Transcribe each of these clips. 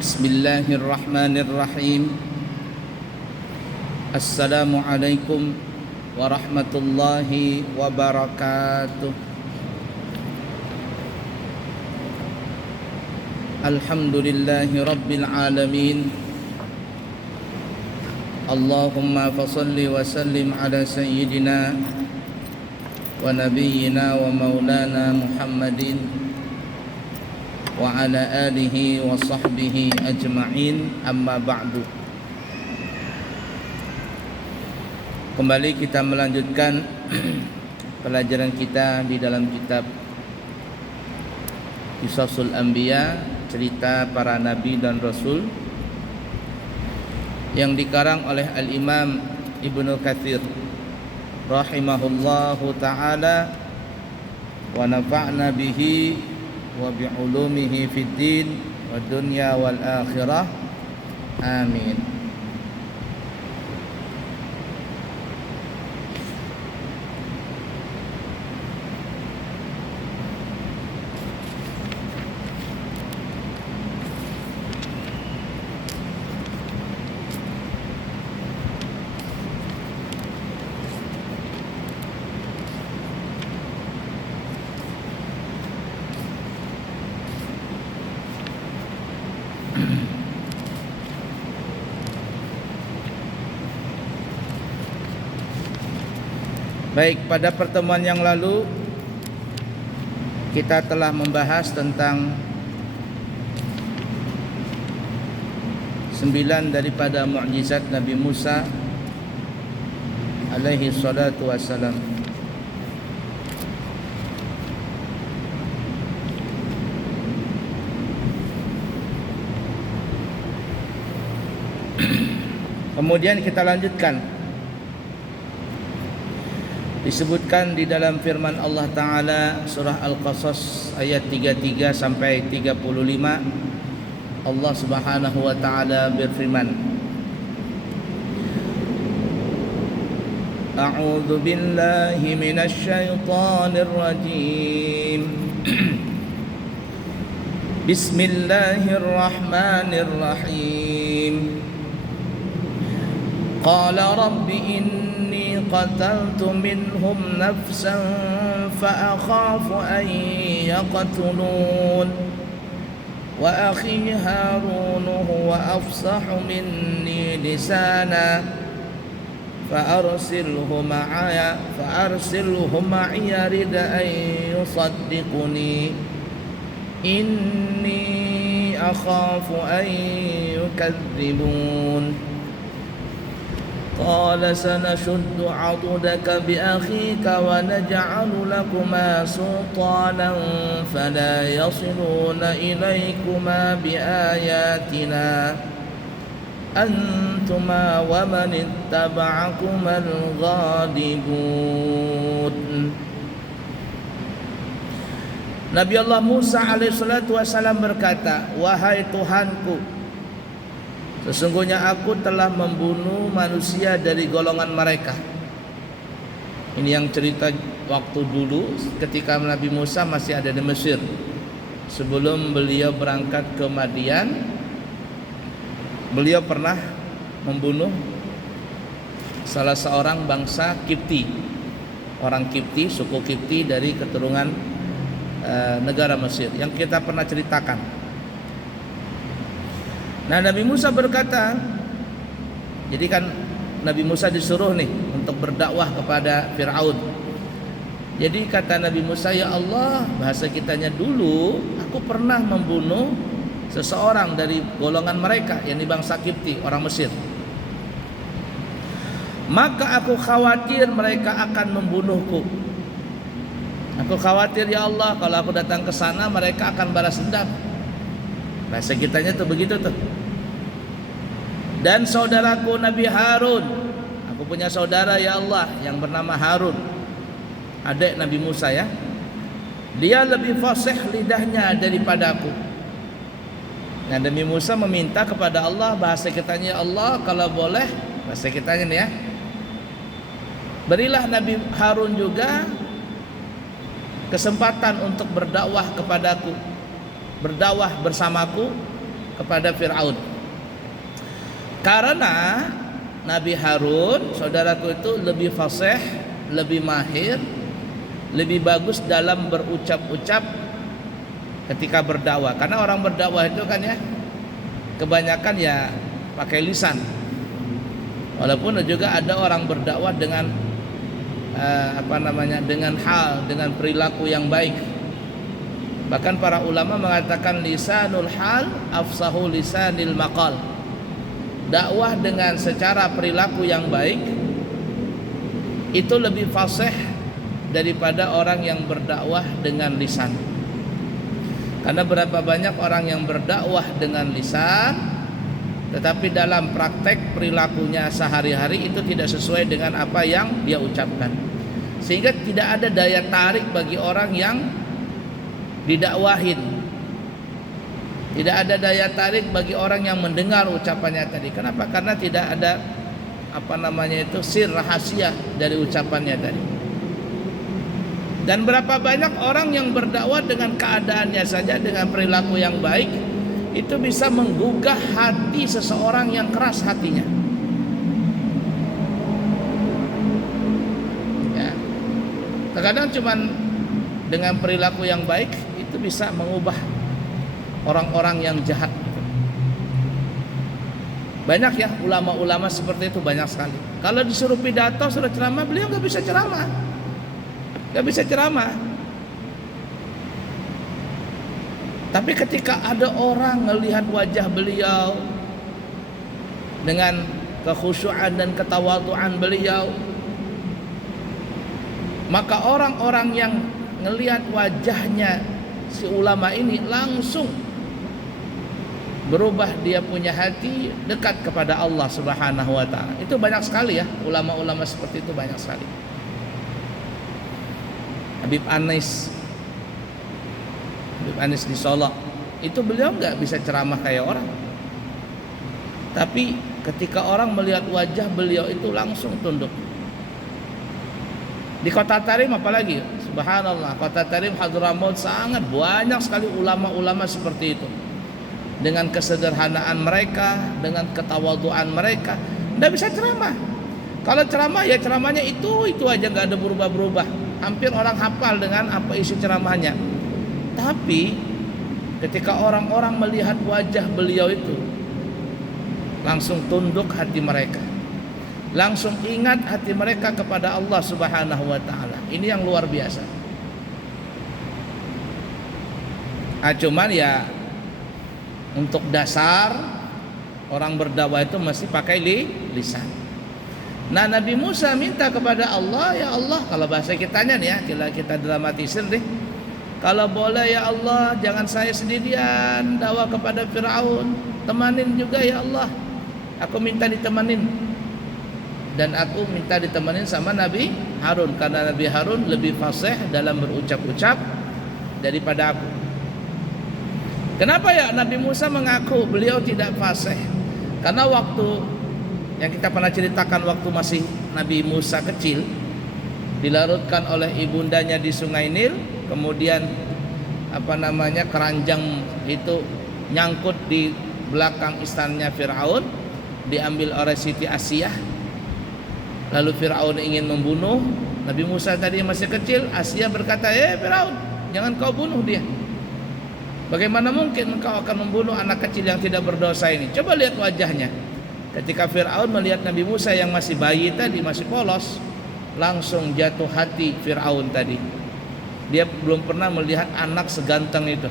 Bismillahirrahmanirrahim. Assalamualaikum warahmatullahi wabarakatuh. Alhamdulillahi rabbil alamin. Allahumma fasalli wa sallim ala sayyidina wa nabiyyina wa maulana Muhammadin wa ala alihi wa sahbihi ajma'in, amma ba'du. Kembali kita melanjutkan pelajaran kita di dalam kitab Qisasul Anbiya, cerita para nabi dan rasul, yang dikarang oleh Al-Imam Ibnu Katsir rahimahullahu ta'ala, wa nafa'na bihi wa bi'ulumihi fid din wa dunya wal akhirah, amin. Baik, pada pertemuan yang lalu kita telah membahas tentang 9 daripada mukjizat Nabi Musa alaihi salatu wassalam. Kemudian kita lanjutkan. Disebutkan di dalam firman Allah Ta'ala surah Al-Qasas ayat 33 sampai 35, Allah Subhanahu wa Ta'ala berfirman, A'udzu billahi minasy syaithanir rajim. Bismillahirrahmanirrahim. Qala rabbi inni qataltu minhum nafsan fa akhafu an yaqtulun wa akhi Harun huwa afsahu minni lisana fa arsilhu ma'iya rid an yusaddiquni inni akhafu an yukadzibun. قال سنشد عضدك بأخيك ونجعل لكما سلطانا فلا يصلون إليكما بآياتنا أنتما ومن اتبعكما الغالبون. Nabi Allah Musa alaihissalatu wassalam berkata, wahai Tuhanku, sesungguhnya aku telah membunuh manusia dari golongan mereka. Ini yang cerita waktu dulu ketika Nabi Musa masih ada di Mesir. Sebelum beliau berangkat ke Madian, beliau pernah membunuh salah seorang bangsa Kipti. Orang Kipti, suku Kipti dari keturunan negara Mesir yang kita pernah ceritakan. Nah, Nabi Musa berkata, jadi kan Nabi Musa disuruh nih untuk berdakwah kepada Fir'aun. Jadi kata Nabi Musa, ya Allah, bahasa kitanya dulu aku pernah membunuh seseorang dari golongan mereka, yakni bangsa Kipti, orang Mesir. Maka aku khawatir mereka akan membunuhku. Aku khawatir ya Allah, kalau aku datang ke sana mereka akan balas dendam. Bahasa kitanya tuh begitu tuh. Dan saudaraku Nabi Harun, aku punya saudara ya Allah yang bernama Harun, adik Nabi Musa ya. Dia lebih fasih lidahnya daripadaku. Nah, Nabi Musa meminta kepada Allah, bahasa kitanya, Allah kalau boleh, bahasa kitanya nih ya, berilah Nabi Harun juga kesempatan untuk berdakwah kepadaku, berdakwah bersamaku kepada Fir'aun. Karena Nabi Harun, saudaraku, itu lebih fasih, lebih mahir, lebih bagus dalam berucap-ucap ketika berdakwah. Karena orang berdakwah itu kan ya kebanyakan ya pakai lisan. Walaupun juga ada orang berdakwah dengan dengan hal, dengan perilaku yang baik. Bahkan para ulama mengatakan lisanul hal afsahu lisanil maqal. Dakwah dengan secara perilaku yang baik itu lebih fasih daripada orang yang berdakwah dengan lisan. Karena berapa banyak orang yang berdakwah dengan lisan, tetapi dalam praktek perilakunya sehari-hari itu tidak sesuai dengan apa yang dia ucapkan, sehingga tidak ada daya tarik bagi orang yang didakwahin. Tidak ada daya tarik bagi orang yang mendengar ucapannya tadi. Kenapa? Karena tidak ada sir rahasia dari ucapannya tadi. Dan berapa banyak orang yang berdakwah dengan keadaannya saja, dengan perilaku yang baik, itu bisa menggugah hati seseorang yang keras hatinya. Ya. Terkadang cuman dengan perilaku yang baik itu bisa mengubah orang-orang yang jahat. Banyak ya ulama-ulama seperti itu, banyak sekali. Kalau disuruh pidato, suruh ceramah, beliau nggak bisa ceramah, nggak bisa ceramah. Tapi ketika ada orang melihat wajah beliau dengan kekhusyuan dan ketawaduan beliau, maka orang-orang yang melihat wajahnya si ulama ini langsung berubah, dia punya hati dekat kepada Allah Subhanahu wa taala. Itu banyak sekali ya, ulama-ulama seperti itu banyak sekali. Habib Anis di Solo, itu beliau nggak bisa ceramah kayak orang, tapi ketika orang melihat wajah beliau itu langsung tunduk. Di Kota Tarim apalagi, subhanallah, Kota Tarim Hadramaut sangat banyak sekali ulama-ulama seperti itu. Dengan kesederhanaan mereka, dengan ketawaduan mereka, nggak bisa ceramah. Kalau ceramah ya ceramahnya itu aja, nggak ada berubah-berubah. Hampir orang hafal dengan apa isi ceramahnya. Tapi ketika orang-orang melihat wajah beliau itu, langsung tunduk hati mereka, langsung ingat hati mereka kepada Allah Subhanahu wa taala. Ini yang luar biasa. Cuman ya untuk dasar orang berdakwah itu mesti pakai lisan. Nah, Nabi Musa minta kepada Allah, ya Allah, kalau bahasa kitanya nih ya, kita dramatisir deh. Kalau boleh ya Allah, jangan saya sendirian dakwah kepada Fir'aun, temanin juga ya Allah. Aku minta ditemanin. Dan aku minta ditemanin sama Nabi Harun, karena Nabi Harun lebih fasih dalam berucap-ucap daripada aku. Kenapa ya Nabi Musa mengaku beliau tidak fasih? Karena waktu yang kita pernah ceritakan, waktu masih Nabi Musa kecil, dilarutkan oleh ibundanya di Sungai Nil, kemudian keranjang itu nyangkut di belakang istananya Fir'aun, diambil oleh Siti Asiyah. Lalu Fir'aun ingin membunuh Nabi Musa tadi masih kecil. Asiyah berkata, Fir'aun, jangan kau bunuh dia. Bagaimana mungkin engkau akan membunuh anak kecil yang tidak berdosa ini? Coba lihat wajahnya. Ketika Fir'aun melihat Nabi Musa yang masih bayi tadi, masih polos, langsung jatuh hati Fir'aun tadi. Dia belum pernah melihat anak seganteng itu,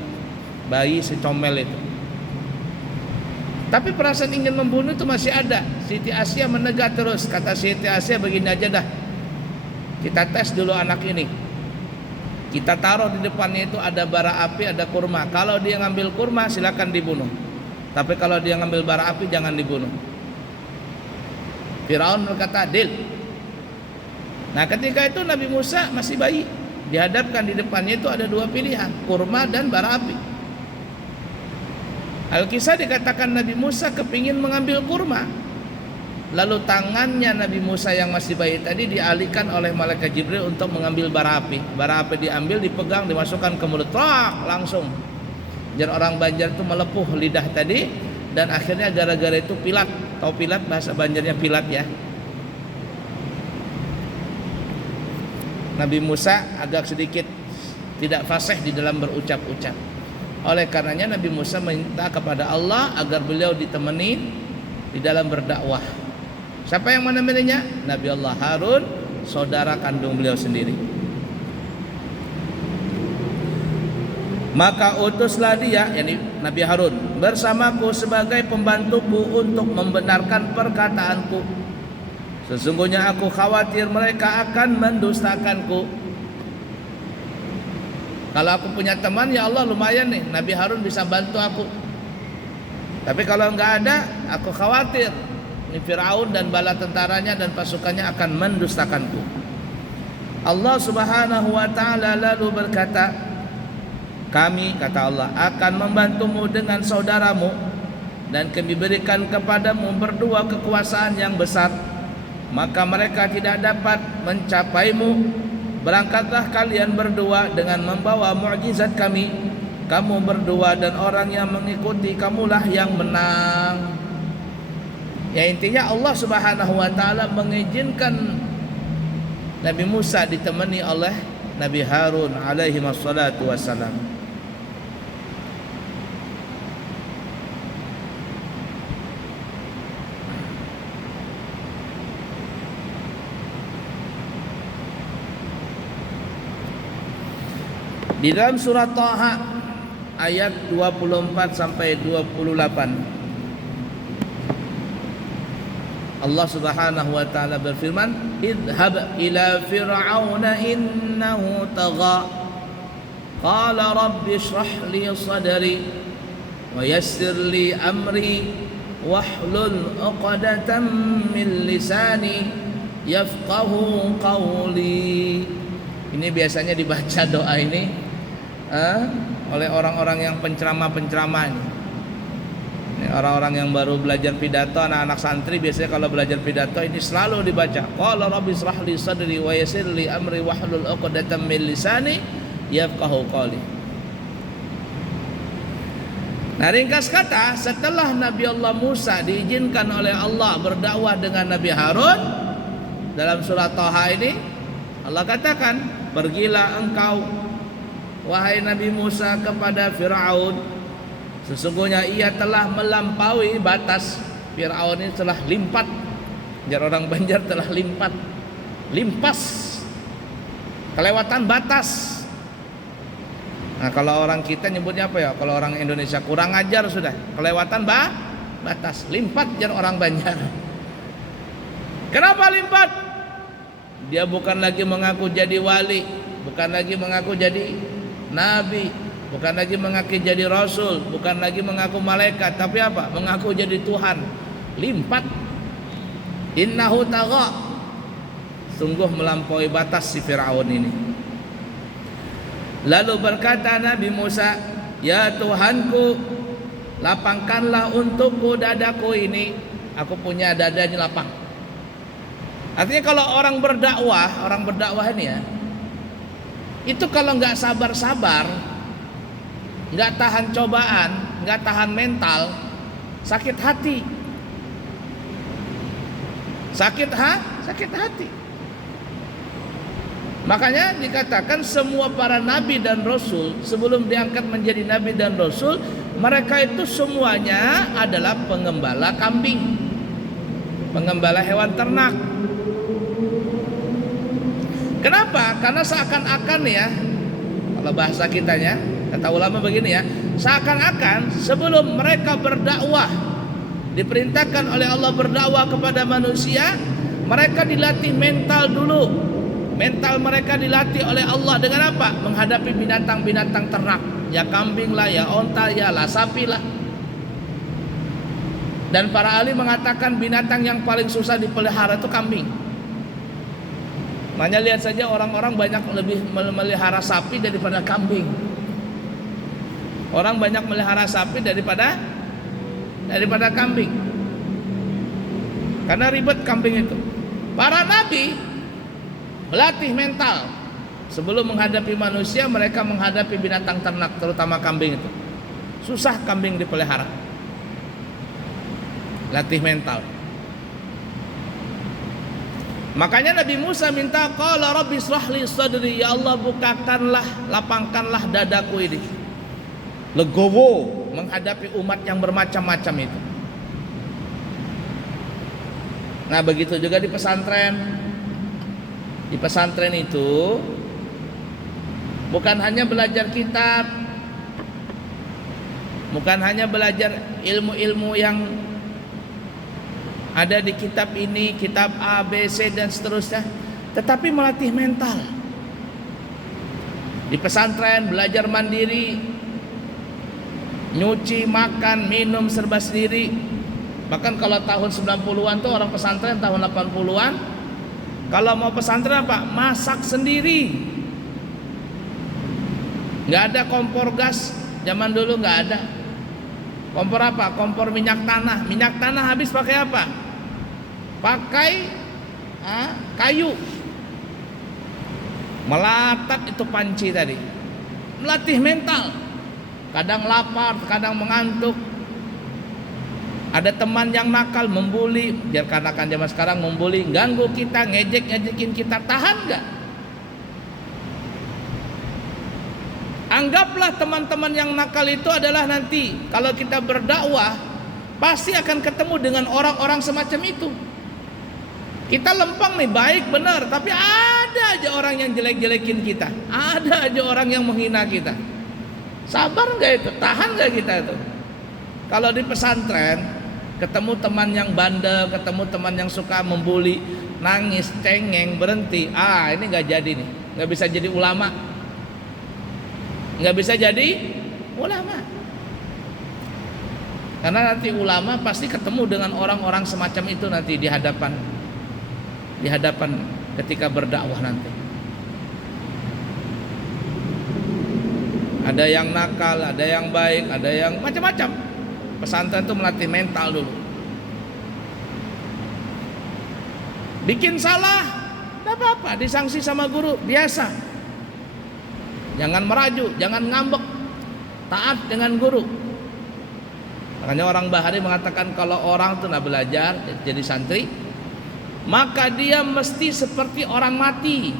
bayi secomel itu. Tapi perasaan ingin membunuh itu masih ada. Siti Asiyah menegar terus. Kata Siti Asiyah, begini aja dah, kita tes dulu anak ini. Kita taruh di depannya itu ada bara api, ada kurma. Kalau dia ngambil kurma silakan dibunuh. Tapi kalau dia ngambil bara api jangan dibunuh. Firaun berkata, deal. Nah, ketika itu Nabi Musa masih bayi, dihadapkan di depannya itu ada dua pilihan, kurma dan bara api. Al-Kisah dikatakan Nabi Musa kepingin mengambil kurma. Lalu tangannya Nabi Musa yang masih bayi tadi dialihkan oleh malaikat Jibril untuk mengambil bara api. Bara api diambil, dipegang, dimasukkan ke mulut, langsung Biar orang Banjar itu melepuh lidah tadi, dan akhirnya gara-gara itu pilat. Tahu pilat, bahasa Banjarnya pilat ya. Nabi Musa agak sedikit tidak fasih di dalam berucap-ucap. Oleh karenanya Nabi Musa minta kepada Allah agar beliau ditemani di dalam berdakwah. Siapa yang menemaninya? Nabi Allah Harun, saudara kandung beliau sendiri. Maka utuslah dia, yakni Nabi Harun, bersamaku sebagai pembantuku untuk membenarkan perkataanku. Sesungguhnya aku khawatir mereka akan mendustakanku. Kalau aku punya teman, ya Allah lumayan nih, Nabi Harun bisa bantu aku. Tapi kalau enggak ada, aku khawatir ini Firaun dan bala tentaranya dan pasukannya akan mendustakanku. Allah Subhanahu wa taala lalu berkata, kami, kata Allah, akan membantumu dengan saudaramu, dan kami berikan kepadamu berdua kekuasaan yang besar, maka mereka tidak dapat mencapaimu. Berangkatlah kalian berdua dengan membawa mukjizat kami. Kamu berdua dan orang yang mengikuti kamulah yang menang. Ya, intinya Allah Subhanahu wa taala mengizinkan Nabi Musa ditemani oleh Nabi Harun alaihi wassalatu wassalam. Di dalam surat Thaha ayat 24 sampai 28, Allah Subhanahu wa taala berfirman, "Idhhab ila fir'auna innahu tagha. Qala rabbi shrah li sadri wa yassir li amri wahlul 'uqdatam min lisani yafqahu qawli." Ini biasanya dibaca doa ini oleh orang-orang yang penceramah-penceramah ini. Orang-orang yang baru belajar pidato, anak-anak santri biasanya kalau belajar pidato ini selalu dibaca. Qala rabbi shrah li sadri wa yassir li amri wahlul 'uqdatam min lisani yafqahu qawli. Nah, ringkas kata, setelah Nabi Allah Musa diizinkan oleh Allah berdakwah dengan Nabi Harun, dalam surat Thaha ini Allah katakan, pergilah engkau wahai Nabi Musa kepada Firaun, sesungguhnya ia telah melampaui batas. Firaun ini telah limpat, jar orang Banjar telah limpas, kelewatan batas. Nah, kalau orang kita nyebutnya apa ya? Kalau orang Indonesia kurang ajar sudah, kelewatan batas, limpat jar orang Banjar. Kenapa limpat? Dia bukan lagi mengaku jadi wali, bukan lagi mengaku jadi nabi, bukan lagi mengaku jadi rasul, bukan lagi mengaku malaikat, tapi apa? Mengaku jadi Tuhan. Limpat. Innahu tagha. Sungguh melampaui batas si Firaun ini. Lalu berkata Nabi Musa, "Ya Tuhanku, lapangkanlah untukku dadaku ini. Aku punya dadanya lapang." Artinya kalau orang berdakwah ini ya, itu kalau nggak sabar-sabar, nggak tahan cobaan, nggak tahan mental, sakit hati. Sakit hati. Makanya dikatakan semua para nabi dan rasul sebelum diangkat menjadi nabi dan rasul, mereka itu semuanya adalah pengembala kambing, pengembala hewan ternak. Kenapa? Karena seakan-akan ya, kalau bahasa kitanya, kata ulama begini ya, seakan-akan sebelum mereka berdakwah, diperintahkan oleh Allah berdakwah kepada manusia, mereka dilatih mental dulu. Mental mereka dilatih oleh Allah dengan apa? Menghadapi binatang-binatang ternak, ya kambing lah, ya onta, ya lah sapi lah. Dan para ahli mengatakan binatang yang paling susah dipelihara itu kambing. Makanya lihat saja orang-orang banyak lebih melihara sapi daripada kambing. Orang banyak melihara sapi daripada kambing. Karena ribet kambing itu. Para nabi melatih mental. Sebelum menghadapi manusia, mereka menghadapi binatang ternak, terutama kambing itu. susah kambing dipelihara. Latih mental. Makanya Nabi Musa minta, qala rabbi shrahli sadri, ya Allah bukakanlah, lapangkanlah dadaku ini. Legowo menghadapi umat yang bermacam-macam itu. Nah begitu juga di pesantren. Di pesantren itu bukan hanya belajar kitab, bukan hanya belajar ilmu-ilmu yang ada di kitab ini, kitab A, B, C dan seterusnya, tetapi melatih mental. Di pesantren belajar mandiri, nyuci, makan, minum serba sendiri. Bahkan kalau tahun 90-an tuh orang pesantren, tahun 80-an kalau mau pesantren apa? Masak sendiri. Nggak ada kompor gas, zaman dulu nggak ada. Kompor apa? Kompor minyak tanah. Minyak tanah habis pakai apa? Pakai kayu. Melatat itu panci tadi. Melatih mental. Kadang lapar, kadang mengantuk. Ada teman yang nakal, membuli. Biar kanakan zaman sekarang membuli, ganggu kita, ngejek-ngejekin kita, tahan nggak? Anggaplah teman-teman yang nakal itu adalah nanti kalau kita berdakwah pasti akan ketemu dengan orang-orang semacam itu. Kita lempeng nih, baik benar, tapi ada aja orang yang jelek-jelekin kita, ada aja orang yang menghina kita. Sabar nggak itu? Tahan nggak kita itu? Kalau di pesantren ketemu teman yang bandel, ketemu teman yang suka membuli, nangis, cengeng, berhenti. Ini nggak jadi nih, nggak bisa jadi ulama, nggak bisa jadi ulama. Karena nanti ulama pasti ketemu dengan orang-orang semacam itu nanti di hadapan ketika berdakwah nanti. Ada yang nakal, ada yang baik, ada yang macam-macam. Pesantren itu melatih mental dulu. Bikin salah, tidak apa-apa, disangsi sama guru, biasa. Jangan merajuk, jangan ngambek, taat dengan guru. Makanya orang Bahari mengatakan kalau orang itu nak belajar jadi santri, maka dia mesti seperti orang mati.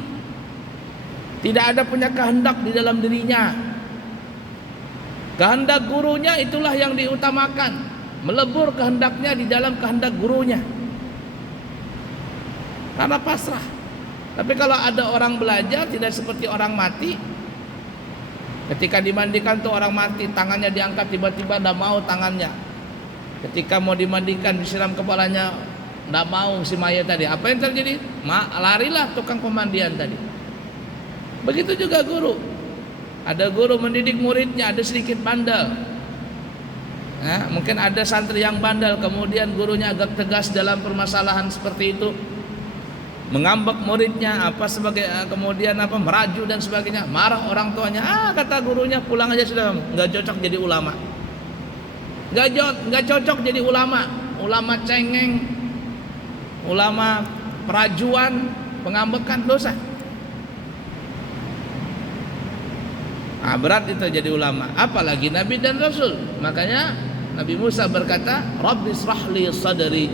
Tidak ada punya kehendak di dalam dirinya. Kehendak gurunya itulah yang diutamakan. Melebur kehendaknya di dalam kehendak gurunya. Karena pasrah. Tapi kalau ada orang belajar tidak seperti orang mati. Ketika dimandikan tuh orang mati, tangannya diangkat tiba-tiba tidak mau tangannya. Ketika mau dimandikan disiram kepalanya, tidak mau si mayat tadi. Apa yang terjadi? Larilah tukang pemandian tadi. Begitu juga guru. Ada guru mendidik muridnya, ada sedikit bandel. Mungkin ada santri yang bandel, kemudian gurunya agak tegas dalam permasalahan seperti itu, mengambek muridnya, kemudian meraju dan sebagainya. Marah orang tuanya, kata gurunya, pulang aja sudah, nggak cocok jadi ulama. Nggak cocok jadi ulama. Ulama cengeng, ulama perajuan, pengambekan, dosa. Berat itu jadi ulama, apalagi Nabi dan Rasul. Makanya Nabi Musa berkata, Rabbi shrahli sadri,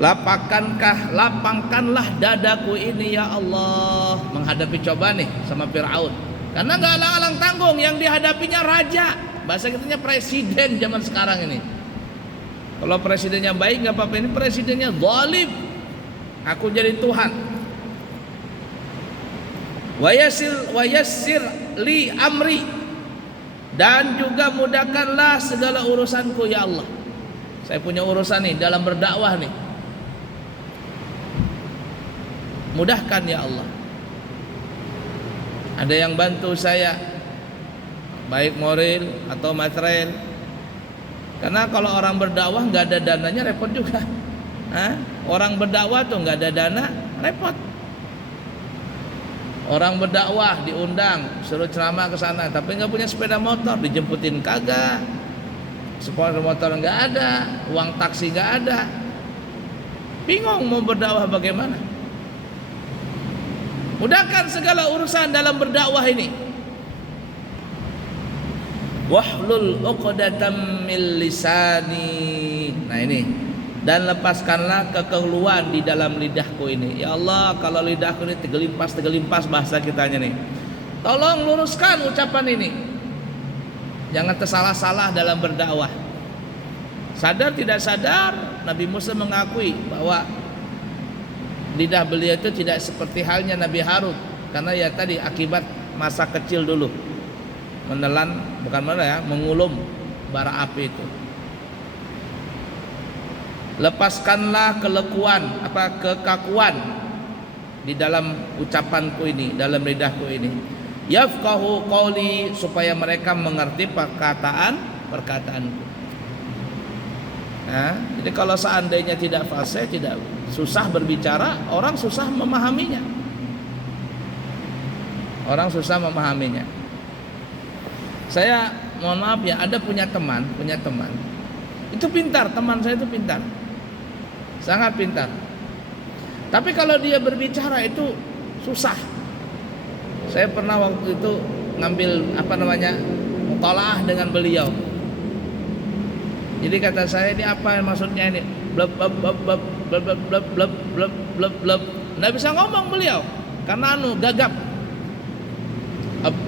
lapangkanlah dadaku ini ya Allah. Menghadapi cobaan nih sama Fir'aun. Karena gak alang-alang tanggung, yang dihadapinya raja. Bahasa kitanya presiden zaman sekarang ini. Kalau presidennya baik gak apa-apa, ini presidennya zalim. Aku jadi Tuhan. Wa yassir li amri, dan juga mudahkanlah segala urusanku ya Allah. Saya punya urusan nih dalam berdakwah nih. Mudahkan ya Allah. Ada yang bantu saya, baik moral atau material. Karena kalau orang berdakwah nggak ada dananya repot juga. Orang berdakwah tuh nggak ada dana repot. Orang berdakwah diundang, suruh ceramah ke sana, tapi nggak punya sepeda motor, dijemputin kagak, sepeda motor nggak ada, uang taksi nggak ada, bingung mau berdakwah bagaimana. Mudahkan segala urusan dalam berdakwah ini. wahlul 'uqdatam min lisani. Nah ini, dan lepaskanlah kekeluhan di dalam lidahku ini. Ya Allah, kalau lidahku ini tegelimpas bahasa kitanya nih. Tolong luruskan ucapan ini. Jangan tersalah-salah dalam berdakwah. Sadar tidak sadar, Nabi Musa mengakui bahwa lidah beliau itu tidak seperti halnya Nabi Harun, karena ya tadi akibat masa kecil dulu menelan, mengulum bara api itu. Lepaskanlah kekakuan di dalam ucapanku ini, dalam lidahku ini. Yafqahu qawli, supaya mereka mengerti perkataanku. Nah, jadi kalau seandainya tidak fasih, tidak susah berbicara, orang susah memahaminya. Saya mohon maaf ya, ada punya teman. Itu pintar, teman saya itu pintar. Sangat pintar. Tapi kalau dia berbicara itu susah. Saya pernah waktu itu ngambil mutalaah dengan beliau. Jadi kata saya, ini apa maksudnya ini? Blab blab blab blab blab blab blab blab blab blab. Nggak bisa ngomong beliau karena gagap. Up.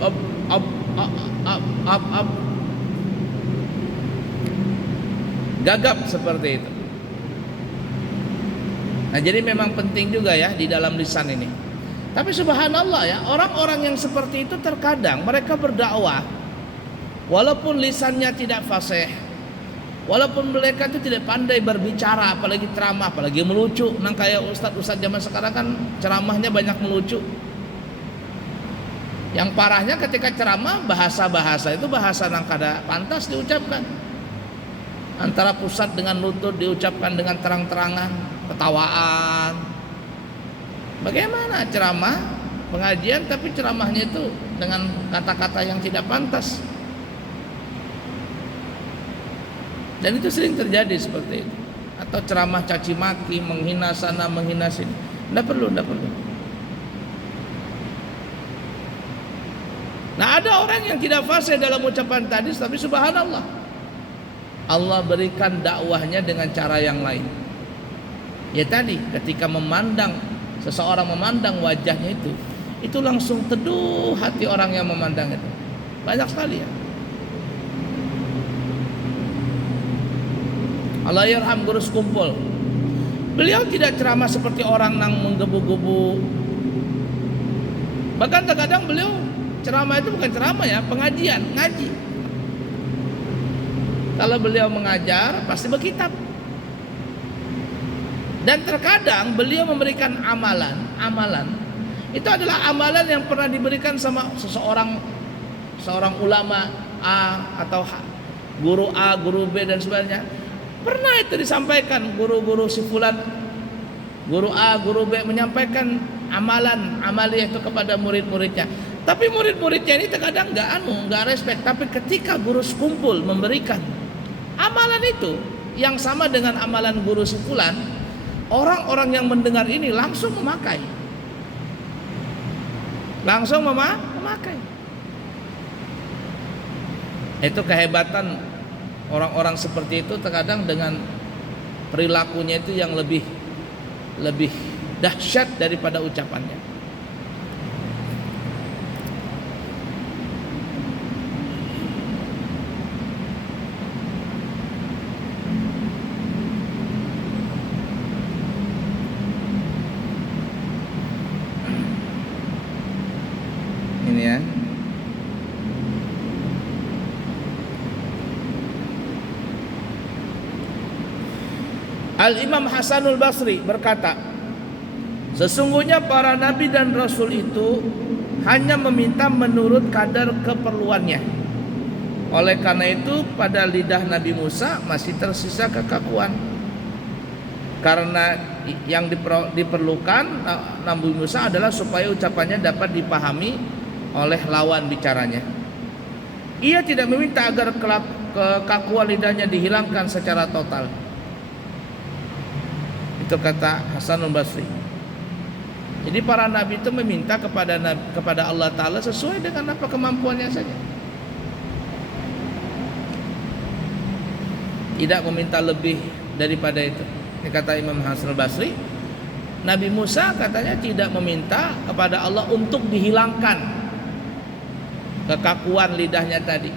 Gagap seperti itu. Nah, jadi memang penting juga ya di dalam lisan ini. Tapi subhanallah ya, orang-orang yang seperti itu terkadang mereka berdakwah walaupun lisannya tidak fasih, walaupun mereka itu tidak pandai berbicara, apalagi ceramah, apalagi melucu. Nah, kayak ustadz zaman sekarang kan ceramahnya banyak melucu. Yang parahnya ketika ceramah, bahasa itu bahasa yang kada pantas diucapkan. Antara pusat dengan lutut diucapkan dengan terang-terangan, ketawaan. Bagaimana ceramah, pengajian, tapi ceramahnya itu dengan kata-kata yang tidak pantas. Dan itu sering terjadi seperti itu. Atau ceramah caci maki, menghina sana, menghina sini. Tidak perlu. Nah, ada orang yang tidak fasih dalam ucapan tadi, tapi subhanallah, Allah berikan dakwahnya dengan cara yang lain. Ya tadi, ketika seseorang memandang wajahnya itu langsung teduh hati orang yang memandang itu. Banyak sekali ya. Allah yarham guru sekumpul. Beliau tidak ceramah seperti orang yang menggebu-gebu. Bahkan terkadang beliau ceramah itu bukan ceramah ya, pengajian, ngaji. Kalau beliau mengajar pasti berkitab. Dan terkadang beliau memberikan amalan. Itu adalah amalan yang pernah diberikan sama seorang ulama A atau guru A, guru B dan sebagainya. Pernah itu disampaikan guru-guru si fulan, guru A, guru B menyampaikan amaliyah itu kepada murid-muridnya. Tapi murid-muridnya ini terkadang nggak respect. Tapi ketika guru sekumpul memberikan amalan itu yang sama dengan amalan guru si fulan, orang-orang yang mendengar ini langsung memakai. Itu kehebatan orang-orang seperti itu, terkadang dengan perilakunya itu yang lebih dahsyat daripada ucapannya. Ini ya. Al-Imam Hasanul Basri berkata, sesungguhnya para nabi dan rasul itu hanya meminta menurut kadar keperluannya. Oleh karena itu pada lidah Nabi Musa masih tersisa kekakuan. Karena yang diperlukan Nabi Musa adalah supaya ucapannya dapat dipahami oleh lawan bicaranya. Ia tidak meminta agar kekakuan lidahnya dihilangkan secara total. Itu kata Hasanul Basri. Jadi para nabi itu meminta kepada Allah Ta'ala sesuai dengan apa kemampuannya saja. tidak meminta lebih daripada itu. Ini kata Imam Hasan al-Basri, Nabi Musa katanya tidak meminta kepada Allah untuk dihilangkan kekakuan lidahnya tadi.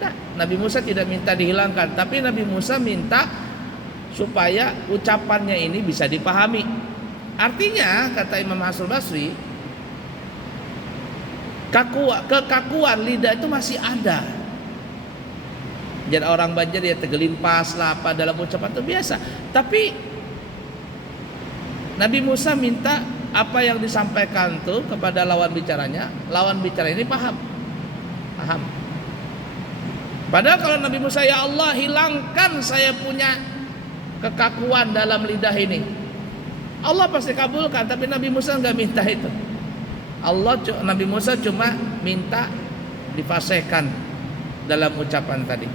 Nah, Nabi Musa tidak minta dihilangkan, tapi Nabi Musa minta supaya ucapannya ini bisa dipahami. Artinya kata Imam Hasan al-Basri, kekakuan lidah itu masih ada. Jadi orang Banjar ya tegelimpas lah apa dalam ucapan itu biasa. Tapi Nabi Musa minta apa yang disampaikan tuh kepada lawan bicaranya, lawan bicara ini paham. Padahal kalau Nabi Musa, ya Allah hilangkan saya punya kekakuan dalam lidah ini, Allah pasti kabulkan. Tapi Nabi Musa nggak minta itu. Nabi Musa cuma minta difasihkan dalam ucapan tadi.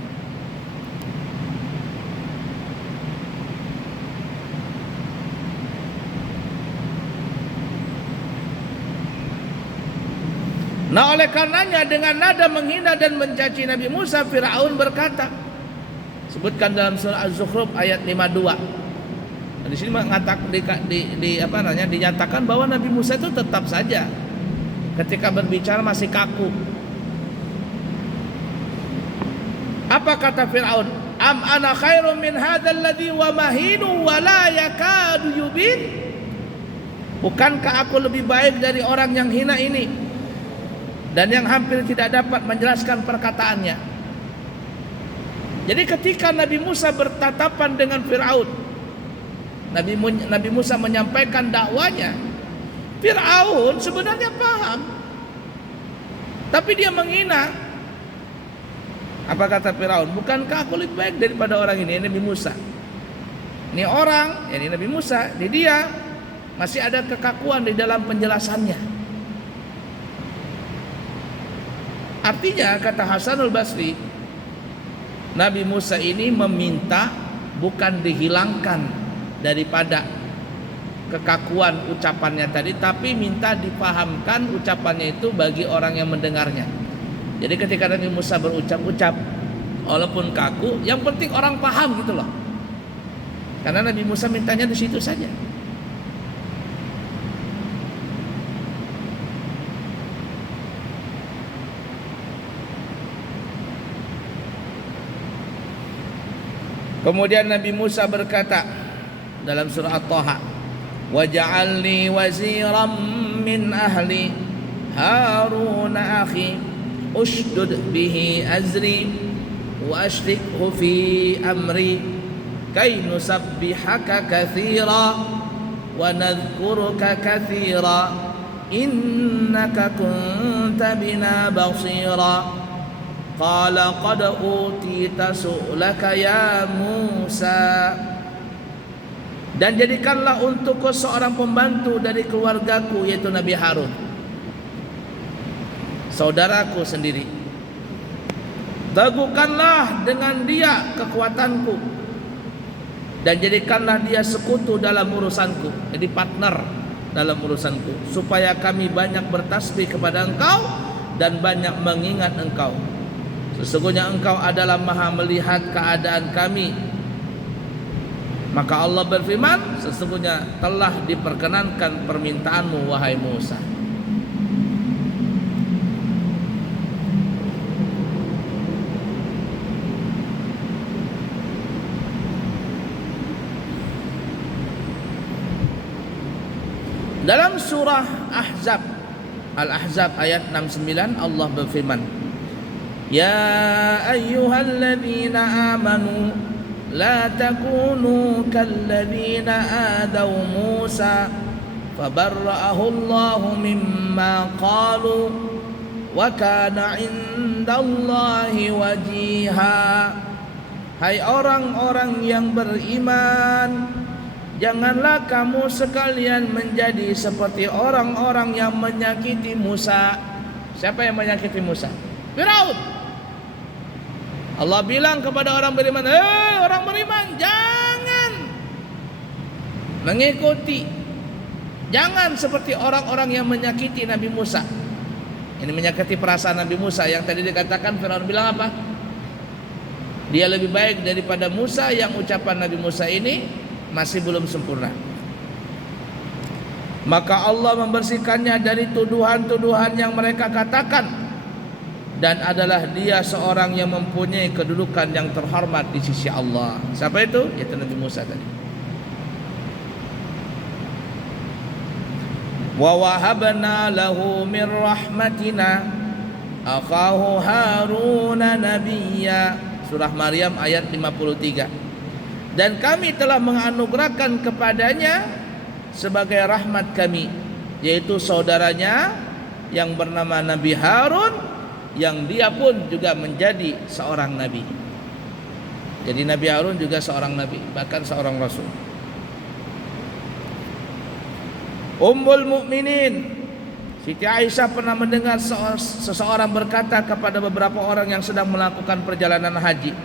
Nah, oleh karenanya dengan nada menghina dan mencaci Nabi Musa, Firaun berkata, sebutkan dalam surah Az-Zukhruf ayat 52. Nah, di sini mengatakan dinyatakan bahwa Nabi Musa itu tetap saja ketika berbicara masih kaku. Apa kata Firaun? Am ana khairum min hadzal ladzi wa mahinu wa la yakadu yubin? Bukankah aku lebih baik dari orang yang hina ini dan yang hampir tidak dapat menjelaskan perkataannya? Jadi ketika Nabi Musa bertatapan dengan Firaun, Nabi Musa menyampaikan dakwanya, Firaun sebenarnya paham, tapi dia menghina. Apa kata Firaun? Bukankah aku lebih baik daripada orang ini, Nabi Musa? Ini orang, ini Nabi Musa, dia masih ada kekakuan di dalam penjelasannya. Artinya kata Hasan al-Basri, Nabi Musa ini meminta bukan dihilangkan daripada kekakuan ucapannya tadi, tapi minta dipahamkan ucapannya itu bagi orang yang mendengarnya. Jadi ketika Nabi Musa berucap-ucap walaupun kaku, yang penting orang paham gitu loh. Karena Nabi Musa mintanya di situ saja. Kemudian Nabi Musa berkata dalam surah At-Taha, waj'alni waziran min ahli Harun akhi ushdud bihi azri wa ashrikhu fi amri kay nusabbihaka katsira wa nadhkuruka katsira innaka kunta bina basira. Qala qad utita su'laka ya Musa. Dan jadikanlah untukku seorang pembantu dari keluargaku, yaitu Nabi Harun, saudaraku sendiri. Teguhkanlah dengan dia kekuatanku dan jadikanlah dia sekutu dalam urusanku, jadi partner dalam urusanku, supaya kami banyak bertasbih kepada engkau dan banyak mengingat engkau. Sesungguhnya engkau adalah maha melihat keadaan kami. Maka Allah berfirman, sesungguhnya telah diperkenankan permintaanmu wahai Musa. Dalam surah Ahzab, Al-Ahzab ayat 69, Allah berfirman, Ya ayyuhalladzina amanu la takunu kalladzina adaw Musa fabarra'ahu Allahu mimma qalu wa kana 'indallahi wajiha. Hai orang-orang yang beriman, janganlah kamu sekalian menjadi seperti orang-orang yang menyakiti Musa. Siapa yang menyakiti Musa? Firaun. Allah bilang kepada orang beriman, orang beriman, jangan mengikuti, jangan seperti orang-orang yang menyakiti Nabi Musa. Ini menyakiti perasaan Nabi Musa yang tadi dikatakan Firaun bilang apa? Dia lebih baik daripada Musa yang ucapan Nabi Musa ini masih belum sempurna. Maka Allah membersihkannya dari tuduhan-tuduhan yang mereka katakan, dan adalah dia seorang yang mempunyai kedudukan yang terhormat di sisi Allah. Siapa itu? Yaitu Nabi Musa tadi. Wa wahabna lahu min rahmatina akhahu Harun nabiyya. Surah Maryam ayat 53. Dan kami telah menganugerahkan kepadanya sebagai rahmat kami, yaitu saudaranya yang bernama Nabi Harun, yang dia pun juga menjadi seorang nabi. Jadi Nabi Harun juga seorang nabi, bahkan seorang rasul. Ummul Mukminin Siti Aisyah pernah mendengar seseorang berkata kepada beberapa orang yang sedang melakukan perjalanan haji,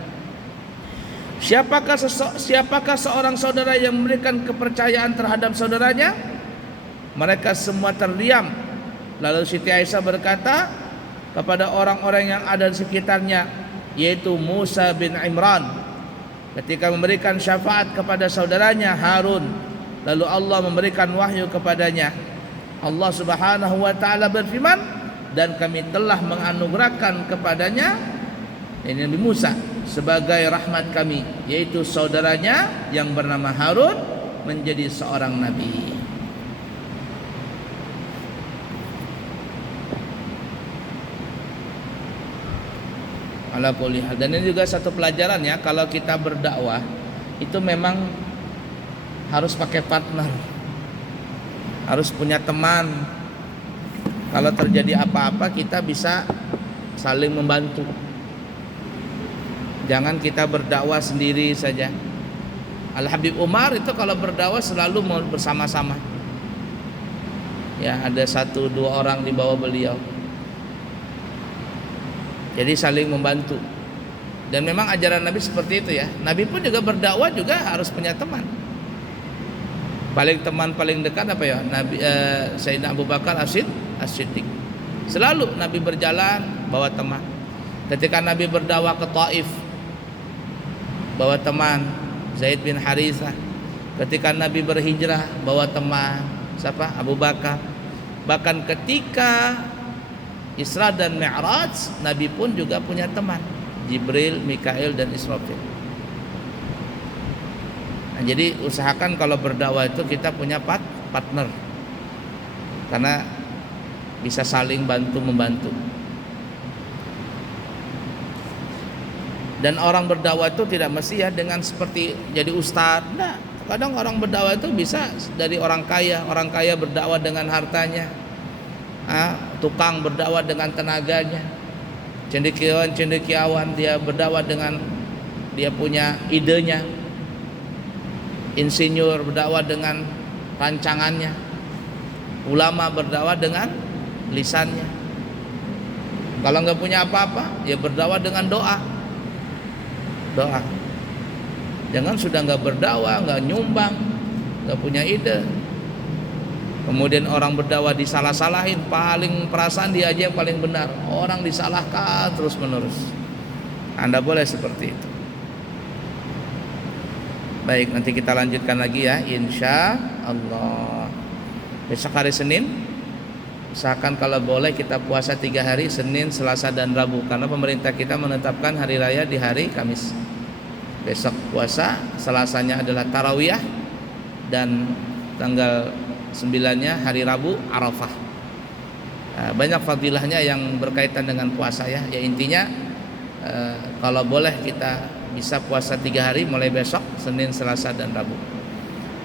Siapakah seorang saudara yang memberikan kepercayaan terhadap saudaranya? Mereka semua terdiam. Lalu Siti Aisyah berkata kepada orang-orang yang ada di sekitarnya, yaitu Musa bin Imran, ketika memberikan syafaat kepada saudaranya Harun, lalu Allah memberikan wahyu kepadanya. Allah Subhanahu wa taala berfirman, dan kami telah menganugerahkan kepadanya, ini Nabi Musa, sebagai rahmat kami, yaitu saudaranya yang bernama Harun menjadi seorang nabi. Ala kulli hal. Dan ini juga satu pelajaran ya, kalau kita berdakwah itu memang harus pakai partner, harus punya teman. Kalau terjadi apa-apa kita bisa saling membantu. Jangan kita berdakwah sendiri saja. Al-Habib Umar itu kalau berdakwah selalu bersama-sama. Ya, ada 1-2 orang di bawah beliau. Jadi saling membantu. Dan memang ajaran Nabi seperti itu ya. Nabi pun juga berdakwah juga harus punya teman. Paling dekat apa ya? Nabi Sayyidina Abu Bakar As-Siddiq. Selalu Nabi berjalan bawa teman. Ketika Nabi berdakwah ke Taif, bawa teman Zaid bin Harithah. Ketika Nabi berhijrah, bawa teman siapa? Abu Bakar. Bahkan ketika Isra dan Mi'raj, Nabi pun juga punya teman, Jibril, Mikail dan Israfil. Nah, jadi usahakan kalau berdakwah itu kita punya partner, karena bisa saling bantu-membantu. Dan orang berdakwah itu tidak mesti ya dengan seperti jadi ustadz. Nah, kadang orang berdakwah itu bisa dari orang kaya berdakwah dengan hartanya, tukang berdakwah dengan tenaganya, cendekiawan dia berdakwah dengan dia punya idenya, insinyur berdakwah dengan rancangannya, ulama berdakwah dengan lisannya. Kalau nggak punya apa-apa, ya berdakwah dengan doa. Jangan sudah nggak berdakwah, nggak nyumbang, nggak punya ide, kemudian orang berdakwah disalah-salahin, paling perasaan dia aja yang paling benar, orang disalahkan terus menerus. Anda boleh seperti itu. Baik, nanti kita lanjutkan lagi ya, insya Allah. Besok hari Senin, usahakan kalau boleh kita puasa 3 hari, Senin, Selasa dan Rabu, karena pemerintah kita menetapkan hari raya di hari Kamis. Besok puasa, Selasanya adalah Tarawiyah, dan tanggal 9-nya hari Rabu Arafah. Banyak fadilahnya yang berkaitan dengan puasa ya. Ya intinya kalau boleh kita bisa puasa 3 hari mulai besok, Senin, Selasa dan Rabu.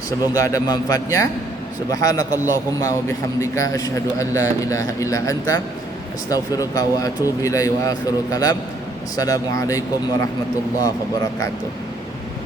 Semoga ada manfaatnya. Subhanakallahumma wa bihamdika asyhadu an la ilaha illa anta astaghfiruka wa atubu ilaihi wa akhiru kalam. Assalamualaikum warahmatullahi wabarakatuh.